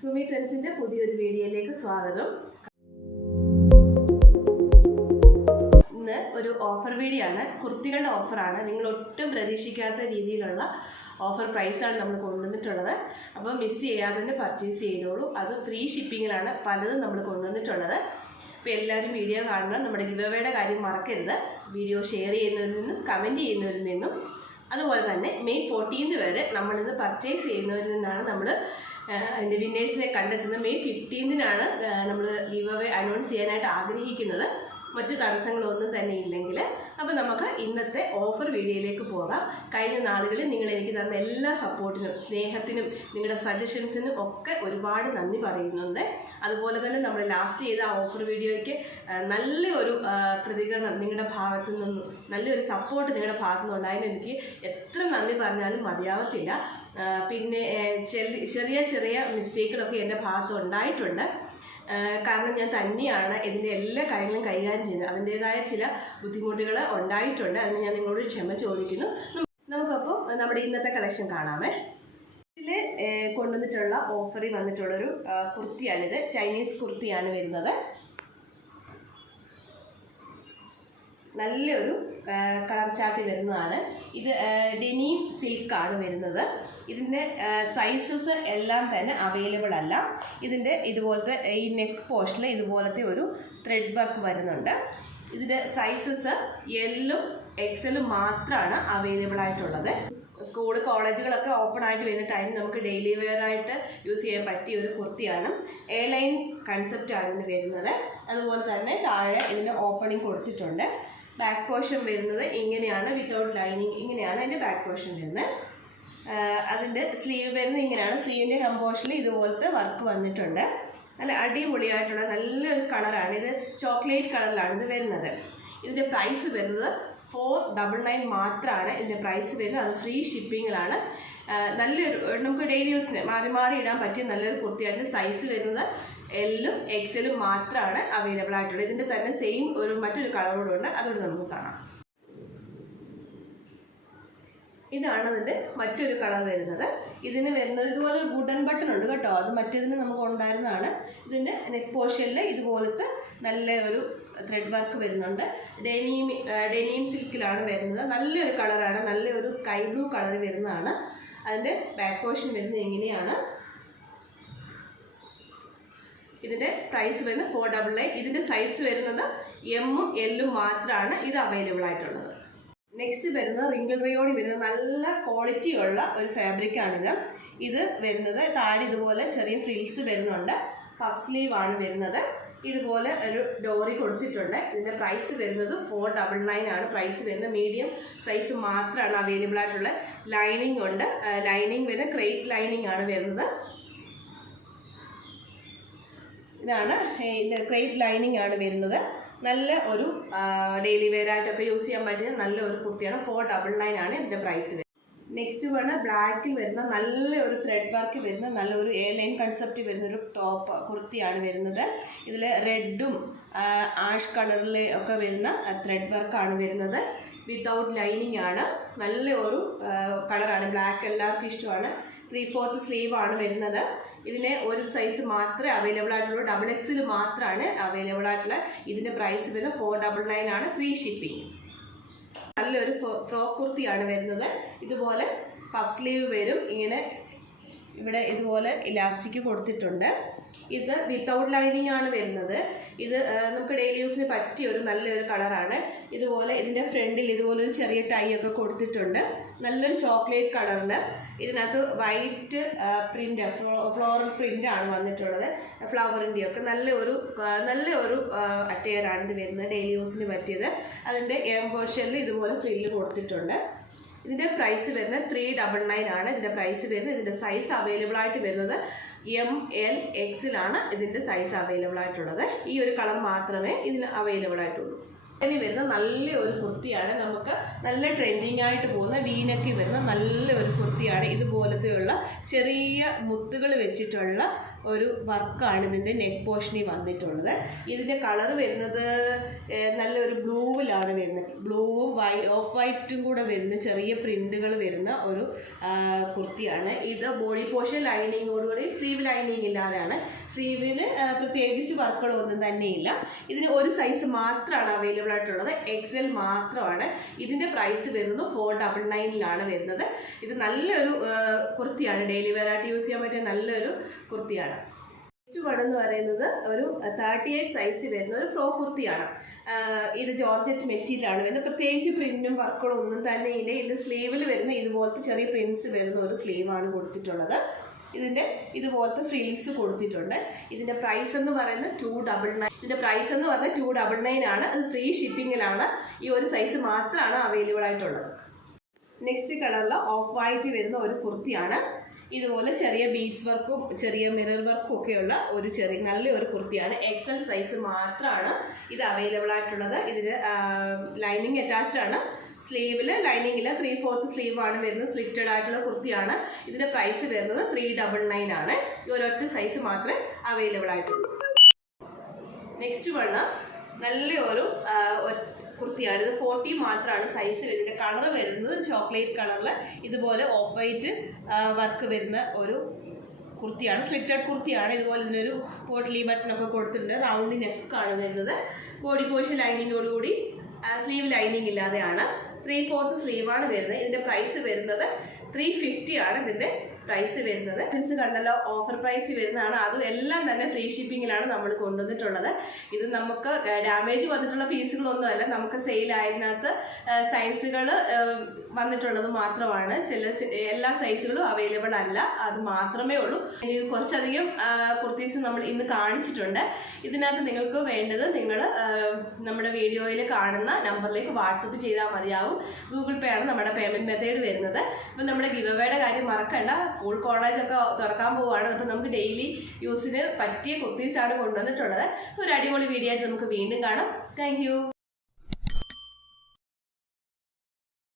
സുമി ട്രെൻഡ്സിന്റെ പുതിയൊരു വീഡിയോയിലേക്ക് സ്വാഗതം. ഇന്ന് ഒരു ഓഫർ വീഡിയോ ആണ്. കുർത്തികളുടെ ഓഫറാണ്. നിങ്ങൾ ഒട്ടും പ്രതീക്ഷിക്കാത്ത രീതിയിലുള്ള ഓഫർ പ്രൈസാണ് നമ്മൾ കൊണ്ടുവന്നിട്ടുള്ളത്. അപ്പോൾ മിസ് ചെയ്യാതെ തന്നെ പർച്ചേസ് ചെയ്തോളൂ. അത് ഫ്രീ ഷിപ്പിങ്ങിലാണ് പലതും നമ്മൾ കൊണ്ടുവന്നിട്ടുള്ളത്. അപ്പോൾ എല്ലാവരും വീഡിയോ കാണണം. നമ്മുടെ ഗിവ് അവേയുടെ കാര്യം മറക്കരുത്. വീഡിയോ ഷെയർ ചെയ്യുന്നവരിൽ നിന്നും കമൻറ്റ് ചെയ്യുന്നവരിൽ നിന്നും അതുപോലെ തന്നെ മെയ് 14 വരെ നമ്മളിന്ന് പർച്ചേസ് ചെയ്യുന്നവരിൽ നിന്നാണ് നമ്മൾ അതിൻ്റെ വിന്നേഴ്സിനെ കണ്ടെത്തുന്നത്. മെയ് 15 നമ്മൾ ഗിവ് അവേ അനൗൺസ് ചെയ്യാനായിട്ട് ആഗ്രഹിക്കുന്നത്. മറ്റു തടസ്സങ്ങളൊന്നും തന്നെ ഇല്ലെങ്കിൽ അപ്പോൾ നമുക്ക് ഇന്നത്തെ ഓഫർ വീഡിയോയിലേക്ക് പോകാം. കഴിഞ്ഞ നാളുകളിൽ നിങ്ങൾ എനിക്ക് തന്ന എല്ലാ സപ്പോർട്ടിനും സ്നേഹത്തിനും നിങ്ങളുടെ സജഷൻസിനും ഒക്കെ ഒരുപാട് നന്ദി പറയുന്നുണ്ട്. അതുപോലെ തന്നെ നമ്മൾ ലാസ്റ്റ് ചെയ്ത ആ ഓഫർ വീഡിയോയ്ക്ക് നല്ലൊരു പ്രതികരണം നിങ്ങളുടെ ഭാഗത്തു നിന്നും നല്ലൊരു സപ്പോർട്ട് നിങ്ങളുടെ ഭാഗത്തു നിന്നുണ്ടായതിന് എനിക്ക് എത്ര നന്ദി പറഞ്ഞാലും മതിയാവത്തില്ല. പിന്നെ ചെറിയ ചെറിയ മിസ്റ്റേക്കുകളൊക്കെ എൻ്റെ ഭാഗത്ത് ഉണ്ടായിട്ടുണ്ട്. കാരണം ഞാൻ തന്നെയാണ് ഇതിൻ്റെ എല്ലാ കാര്യങ്ങളും കൈകാര്യം ചെയ്യുന്നത്. അതിൻ്റേതായ ചില ബുദ്ധിമുട്ടുകൾ ഉണ്ടായിട്ടുണ്ട്. അതിന് ഞാൻ നിങ്ങളോട് ക്ഷമ ചോദിക്കുന്നു. നമുക്കപ്പോൾ നമ്മുടെ ഇന്നത്തെ കളക്ഷൻ കാണാമേ. ഇതിൽ കൊണ്ടുവന്നിട്ടുള്ള ഓഫറിൽ വന്നിട്ടുള്ളൊരു കുർത്തിയാണിത്. ചൈനീസ് കുർത്തിയാണ് വരുന്നത്. നല്ലൊരു കളർ ചാർട്ട് വരുന്നതാണ്. ഇത് ഡെനീം സിൽക്കാണ് വരുന്നത്. ഇതിൻ്റെ സൈസസ് എല്ലാം തന്നെ അവൈലബിൾ അല്ല. ഇതിൻ്റെ ഇതുപോലത്തെ ഈ നെക്ക് പോർഷനിൽ ഇതുപോലത്തെ ഒരു ത്രെഡ് വർക്ക് വരുന്നുണ്ട്. ഇതിൻ്റെ സൈസസ് എല്ലും എക്സലും മാത്രമാണ് അവൈലബിൾ ആയിട്ടുള്ളത്. സ്കൂൾ കോളേജുകളൊക്കെ ഓപ്പൺ ആയിട്ട് വരുന്ന ടൈമിൽ നമുക്ക് ഡെയിലി വെയർ ആയിട്ട് യൂസ് ചെയ്യാൻ പറ്റിയ ഒരു കുർത്തിയാണ്. എ ലൈൻ കൺസെപ്റ്റാണ് ഇതിന് വരുന്നത്. അതുപോലെ തന്നെ താഴെ ഇതിന് ഓപ്പണിംഗ് കൊടുത്തിട്ടുണ്ട്. ബാക്ക് പോർഷൻ വരുന്നത് ഇങ്ങനെയാണ്, വിത്തൗട്ട് ലൈനിങ്. ഇങ്ങനെയാണ് അതിൻ്റെ ബാക്ക് പോർഷൻ വരുന്നത്. അതിൻ്റെ സ്ലീവ് വരുന്നത് ഇങ്ങനെയാണ്. സ്ലീവിൻ്റെ ഹെം പോർഷനിൽ ഇതുപോലത്തെ വർക്ക് വന്നിട്ടുണ്ട്. നല്ല അടിപൊളിയായിട്ടുള്ള നല്ലൊരു കളറാണ്. ഇത് ചോക്ലേറ്റ് കളറിലാണ് ഇത് വരുന്നത്. ഇതിൻ്റെ പ്രൈസ് വരുന്നത് 499 മാത്രമാണ് ഇതിൻ്റെ പ്രൈസ് വരുന്നത്. അത് ഫ്രീ ഷിപ്പിങ്ങിലാണ്. നല്ലൊരു നമുക്ക് ഡെയിലി യൂസിന് മാറി മാറി ഇടാൻ പറ്റിയ നല്ലൊരു കുർത്തിയാണ്. സൈസ് വരുന്നത് എല്ലും എക്സലും മാത്രമാണ് അവൈലബിൾ ആയിട്ടുള്ളത്. ഇതിൻ്റെ തന്നെ സെയിം മറ്റൊരു കളറോടുണ്ട്. അതുകൊണ്ട് നമുക്ക് കാണാം. ഇതാണ് ഇതിൻ്റെ മറ്റൊരു കളർ വരുന്നത്. ഇതിന് വരുന്നത് ഇതുപോലെ വുഡൻ ബട്ടൺ ഉണ്ട് കേട്ടോ. അത് മറ്റേതിന് നമുക്ക് ഉണ്ടായിരുന്നതാണ്. ഇതിൻ്റെ നെക്ക് പോർഷനിൽ ഇതുപോലത്തെ നല്ല ഒരു ത്രെഡ് വർക്ക് വരുന്നുണ്ട്. ഡെനീം സിൽക്കിലാണ് വരുന്നത്. നല്ലൊരു കളറാണ്. നല്ലൊരു സ്കൈ ബ്ലൂ കളർ വരുന്നതാണ്. അതിൻ്റെ ബാക്ക് പോർഷൻ വരുന്നത് ഇങ്ങനെയാണ്. ഇതിൻ്റെ പ്രൈസ് വരുന്നത് 499. ഇതിൻ്റെ സൈസ് വരുന്നത് എമ്മും എല്ലും മാത്രമാണ് ഇത് അവൈലബിൾ ആയിട്ടുള്ളത്. നെക്സ്റ്റ് വരുന്നത് റിങ്കിൾ റിയോണി വരുന്നത് നല്ല ക്വാളിറ്റി ഉള്ള ഒരു ഫാബ്രിക്കാണിത്. ഇത് വരുന്നത് താഴെ ഇതുപോലെ ചെറിയ ഫ്രിൽസ് വരുന്നുണ്ട്. പഫ് സ്ലീവ് ആണ് വരുന്നത്. ഇതുപോലെ ഒരു ഡോറി കൊടുത്തിട്ടുണ്ട്. ഇതിൻ്റെ പ്രൈസ് വരുന്നത് 499 ആണ് പ്രൈസ് വരുന്നത്. മീഡിയം സൈസ് മാത്രമാണ് അവൈലബിൾ ആയിട്ടുള്ള. ലൈനിങ് ഉണ്ട്. ലൈനിങ് വരുന്നത് ക്രേപ്പ് ലൈനിങ് ആണ് വരുന്നത്. ഇതാണ് ക്രേപ്പ് ലൈനിങ് ആണ് വരുന്നത്. നല്ല ഒരു ഡെയിലി വെയർ ആയിട്ടൊക്കെ യൂസ് ചെയ്യാൻ പറ്റിയ നല്ല ഒരു കുർത്തിയാണ്. 499 ആണ് ഇതിൻ്റെ പ്രൈസ് വരുന്നത്. നെക്സ്റ്റ് വേണം ബ്ലാക്കിൽ വരുന്ന നല്ല ഒരു ത്രെഡ് വർക്ക് വരുന്ന നല്ലൊരു എ ലൈൻ കൺസെപ്റ്റ് വരുന്നൊരു ടോപ്പ് കുർത്തിയാണ് വരുന്നത്. ഇതിൽ റെഡും ആഷ് കളറിൽ ഒക്കെ വരുന്ന ത്രെഡ് വർക്കാണ് വരുന്നത്. വിത്തൗട്ട് ലൈനിങ് ആണ്. നല്ല ഒരു കളറാണ്. ബ്ലാക്ക് എല്ലാവർക്കും ഇഷ്ടമാണ്. 3/4 സ്ലീവ് ആണ് വരുന്നത്. ഇതിന് ഒരു സൈസ് മാത്രമേ അവൈലബിൾ ആയിട്ടുള്ളൂ. XXL മാത്രമാണ് അവൈലബിൾ ആയിട്ടുള്ള. ഇതിൻ്റെ പ്രൈസ് വരുന്നത് 499 ആണ് ഫ്രീ ഷിപ്പിംഗ്. നല്ലൊരു ഫ്രോക്ക് കുർത്തിയാണ് വരുന്നത്. ഇതുപോലെ പഫ് സ്ലീവ് വരും. ഇങ്ങനെ ഇവിടെ ഇതുപോലെ ഇലാസ്റ്റിക് കൊടുത്തിട്ടുണ്ട്. ഇത് വിത്തൗട്ട് ലൈനിങ് ആണ് വരുന്നത്. ഇത് നമുക്ക് ഡെയിലി യൂസിന് പറ്റിയ ഒരു നല്ലൊരു കളറാണ്. ഇതുപോലെ ഇതിൻ്റെ ഫ്രണ്ടിൽ ഇതുപോലൊരു ചെറിയ ടൈ ഒക്കെ കൊടുത്തിട്ടുണ്ട്. നല്ലൊരു ചോക്ലേറ്റ് കളറിൽ ഇതിനകത്ത് വൈറ്റ് പ്രിൻ്റ് ഫ്ലോറൽ പ്രിൻ്റ് ആണ് വന്നിട്ടുള്ളത്. ഫ്ലവറിൻ്റെയൊക്കെ നല്ല ഒരു അറ്റയറാണ് ഇത് വരുന്നത്. ഡെയിലി യൂസിന് പറ്റിയത്. അതിൻ്റെ എം പോർഷനിൽ ഇതുപോലെ ഫ്രില്ല് കൊടുത്തിട്ടുണ്ട്. ഇതിൻ്റെ പ്രൈസ് വരുന്നത് 399 ആണ് ഇതിൻ്റെ പ്രൈസ് വരുന്നത്. ഇതിൻ്റെ സൈസ് അവൈലബിൾ ആയിട്ട് വരുന്നത് ML XL ആണ് ഇതിൻ്റെ സൈസ് അവൈലബിൾ ആയിട്ടുള്ളത്. ഈ ഒരു കളർ മാത്രമേ ഇതിന് അവൈലബിൾ ആയിട്ടുള്ളൂ. ഇനി വരുന്ന നല്ലൊരു കുർത്തിയാണ്, നമുക്ക് നല്ല ട്രെൻഡിങ് ആയിട്ട് പോകുന്ന വീനക്കി വരുന്ന നല്ലൊരു കുർത്തിയാണ്. ഇതുപോലത്തെയുള്ള ചെറിയ മുത്തുകൾ വെച്ചിട്ടുള്ള ഒരു വർക്കാണ് ഇതിൻ്റെ നെക്ക് പോർഷനിൽ വന്നിട്ടുള്ളത്. ഇതിൻ്റെ കളർ വരുന്നത് നല്ലൊരു ബ്ലൂവിലാണ് വരുന്നത്. ബ്ലൂവും ഓഫ് വൈറ്റും കൂടെ വരുന്ന ചെറിയ പ്രിൻറ്റുകൾ വരുന്ന ഒരു കുർത്തിയാണ് ഇത്. ബോഡി പോർഷൻ ലൈനിങ്ങോടുകൂടി സ്ലീവ് ലൈനിങ് ഇല്ലാതെയാണ്. സ്ലീവിൽ പ്രത്യേകിച്ച് വർക്കുകളൊന്നും തന്നെയില്ല. ഇതിന് ഒരു സൈസ് മാത്രമാണ് അവൈലബിൾ ആയിട്ടുള്ളത്, XL മാത്രമാണ്. ഇതിൻ്റെ പ്രൈസ് വരുന്നത് 499 വരുന്നത്. ഇത് നല്ലൊരു കുർത്തിയാണ്, ഡെയിലി വെയർ ആയിട്ട് യൂസ് ചെയ്യാൻ പറ്റിയ നല്ലൊരു കുർത്തിയാണ്. നെക്സ്റ്റ് വൺ എന്ന് പറയുന്നത് ഒരു 38 സൈസ് വരുന്ന ഒരു ഫ്രോക്ക് കുർത്തിയാണ്. ഇത് ജോർജറ്റ് മെറ്റീരിയലാണ് വരുന്നത്. പ്രത്യേകിച്ച് പ്രിന്റും വർക്കുകളും ഒന്നും തന്നെ ഇല്ല. ഇത് സ്ലീവിൽ വരുന്ന ഇതുപോലത്തെ ചെറിയ പ്രിന്റ്സ് വരുന്ന ഒരു സ്ലീവാണ് കൊടുത്തിട്ടുള്ളത്. ഇതിൻ്റെ ഇതുപോലത്തെ ഫ്രിൽസ് കൊടുത്തിട്ടുണ്ട്. ഇതിൻ്റെ പ്രൈസ് എന്ന് പറയുന്നത് 299. ഇതിൻ്റെ പ്രൈസ് എന്ന് പറഞ്ഞാൽ 299 ആണ്. അത് ഫ്രീ ഷിപ്പിങ്ങിലാണ്. ഈ ഒരു സൈസ് മാത്രമാണ് അവൈലബിൾ ആയിട്ടുള്ളത്. നെക്സ്റ്റ് കളറിൽ ഓഫ് വൈറ്റ് വരുന്ന ഒരു കുർത്തിയാണ്. ഇതുപോലെ ചെറിയ ബീഡ്സ് വർക്കും ചെറിയ മിറർ വർക്കും ഒക്കെയുള്ള ഒരു നല്ലൊരു കുർത്തിയാണ്. XL സൈസ് മാത്രമാണ് ഇത് അവൈലബിൾ ആയിട്ടുള്ളത്. ഇതിന് ലൈനിങ് അറ്റാച്ച്ഡ് ആണ്. സ്ലീവിൽ ലൈനിങ് ഇല്ല, 3/4 സ്ലീവ് ആണ് വരുന്നത്. സ്ലിറ്റഡ് ആയിട്ടുള്ള കുർത്തിയാണ്. ഇതിൻ്റെ പ്രൈസ് വരുന്നത് 399 ആണ്. ഈ ഒരൊറ്റ സൈസ് മാത്രമേ അവൈലബിൾ ആയിട്ടുള്ളൂ. നെക്സ്റ്റ് വണ് നല്ലൊരു കുർത്തിയാണ്. ഇത് 40 മാത്രമാണ് സൈസ്. ഇതിൻ്റെ കളർ വരുന്നത് ചോക്ലേറ്റ് കളറിൽ ഇതുപോലെ ഓഫ് വൈറ്റ് വർക്ക് വരുന്ന ഒരു കുർത്തിയാണ്. സ്ലിറ്റഡ് കുർത്തിയാണ്. ഇതുപോലെ ഇതിനൊരു പോട്ട്ലി ബട്ടണൊക്കെ കൊടുത്തിട്ടുണ്ട്. റൗണ്ട് നെക്കാണ് വരുന്നത്. ബോഡി പോർഷൻ ലൈനിങ്ങോടുകൂടി സ്ലീവ് ലൈനിങ് ഇല്ലാതെയാണ്. 3/4 സ്ലീവാണ് വരുന്നത്. ഇതിൻ്റെ പ്രൈസ് വരുന്നത് 350 ആണ് ഇതിൻ്റെ പ്രൈസ് വരുന്നത്. മീൻസ് കണ്ടല്ലോ, ഓഫർ പ്രൈസ് വരുന്നതാണ്. അതും എല്ലാം തന്നെ ഫ്രീ ഷിപ്പിങ്ങിലാണ് നമ്മൾ കൊണ്ടുവന്നിട്ടുള്ളത്. ഇത് നമുക്ക് ഡാമേജ് വന്നിട്ടുള്ള പീസുകളൊന്നും അല്ല, നമുക്ക് സെയിലായതിനകത്ത് സൈസുകൾ വന്നിട്ടുള്ളത് മാത്രമാണ്. എല്ലാ സൈസുകളും അവൈലബിൾ അല്ല, അത് മാത്രമേ ഉള്ളൂ. ഇനി കുറച്ചധികം കുർത്തീസ് നമ്മൾ ഇന്ന് കാണിച്ചിട്ടുണ്ട്. ഇതിനകത്ത് നിങ്ങൾക്ക് വേണ്ടത് നിങ്ങൾ നമ്മുടെ വീഡിയോയിൽ കാണുന്ന നമ്പറിലേക്ക് വാട്സപ്പ് ചെയ്താൽ മതിയാവും. ഗൂഗിൾ പേ ആണ് നമ്മുടെ പേയ്മെൻറ്റ് മെത്തേഡ് വരുന്നത്. അപ്പം നമ്മുടെ ഗിവ് അവേയുടെ കാര്യം മറക്കണ്ട. സ്കൂൾ കോളേജൊക്കെ തുറക്കാൻ പോവുകയാണ്. അപ്പം നമുക്ക് ഡെയിലി യൂസിന് പറ്റിയ കുർത്തീസാണ് കൊണ്ടുവന്നിട്ടുള്ളത്. ഒരു അടിപൊളി വീഡിയോ ആയിട്ട് നമുക്ക് വീണ്ടും കാണാം. താങ്ക്